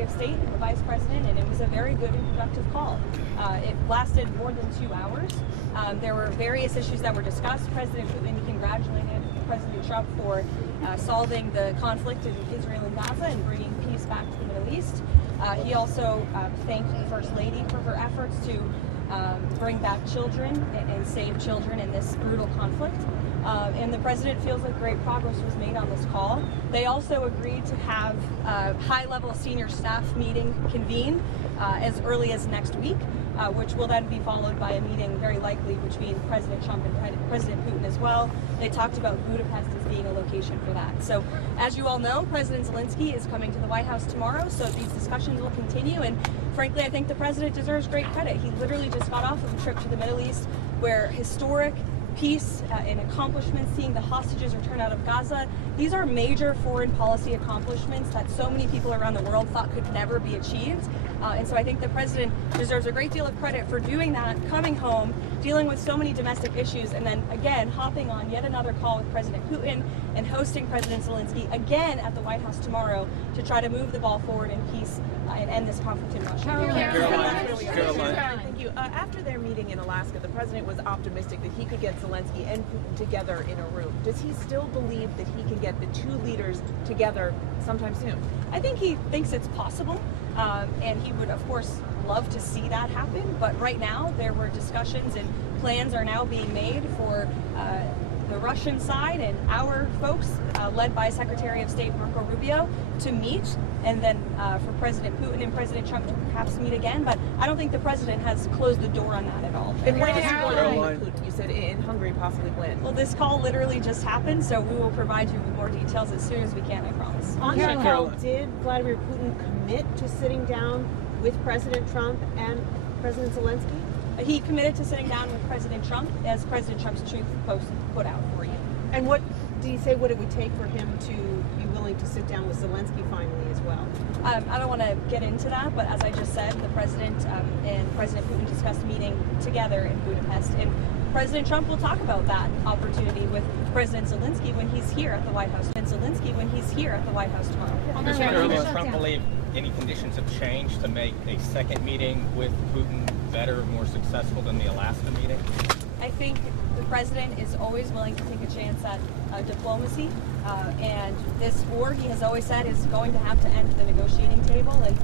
Secretary of State and the Vice President, and it was a very good and productive call. It lasted more than 2 hours. There were various issues that were discussed. President Putin congratulated President Trump for solving the conflict in Israel and Gaza and bringing peace back to the Middle East. He also thanked the First Lady for her efforts to bring back children and save children in this brutal conflict. And the president feels like great progress was made on this call. They also agreed to have a high-level senior staff meeting convene as early as next week, which will then be followed by a meeting very likely between President Trump and President Putin as well. They talked about Budapest as being a location for that. So as you all know, President Zelensky is coming to the White House tomorrow, so these discussions will continue. And frankly, I think the president deserves great credit. He literally just got off of a trip to the Middle East where historic peace and accomplishments, seeing the hostages return out of Gaza. These are major foreign policy accomplishments that so many people around the world thought could never be achieved. And so I think the president deserves a great deal of credit for doing that, coming home, dealing with so many domestic issues, and then again hopping on yet another call with President Putin and hosting President Zelensky again at the White House tomorrow to try to move the ball forward in peace and end this conflict in Russia. Karoline. Thank you. After their meeting in Alaska, the president was optimistic that he could get Zelensky and Putin together in a room. Does he still believe that he can get the two leaders together sometime soon? I think he thinks it's possible, and he would, of course, love to see that happen. But right now, there were discussions and plans are now being made for the Russian side and our folks, led by Secretary of State Marco Rubio, to meet, and then for President Putin and President Trump to perhaps meet again. But I don't think the president has closed the door on that at all. And when is he going to meet Putin? You said in Hungary, possibly when? Well, this call literally just happened, so we will provide you with more details as soon as we can, I promise. On that call, did Vladimir Putin commit to sitting down with President Trump and President Zelensky? He committed to sitting down with President Trump, as President Trump's Truth Post put out for you. And what did he say what it would take for him to be willing to sit down with Zelensky finally as well? I don't want to get into that, but as I just said, the president and President Putin discussed meeting together in Budapest. And President Trump will talk about that opportunity with President Zelensky when he's here at the White House. And Zelensky when he's here at the White House tomorrow. Does President Trump believe any conditions have changed to make a second meeting with Putin better, more successful than the Alaska meeting? I think the president is always willing to take a chance at diplomacy, and this war, he has always said, is going to have to end at the negotiating table. And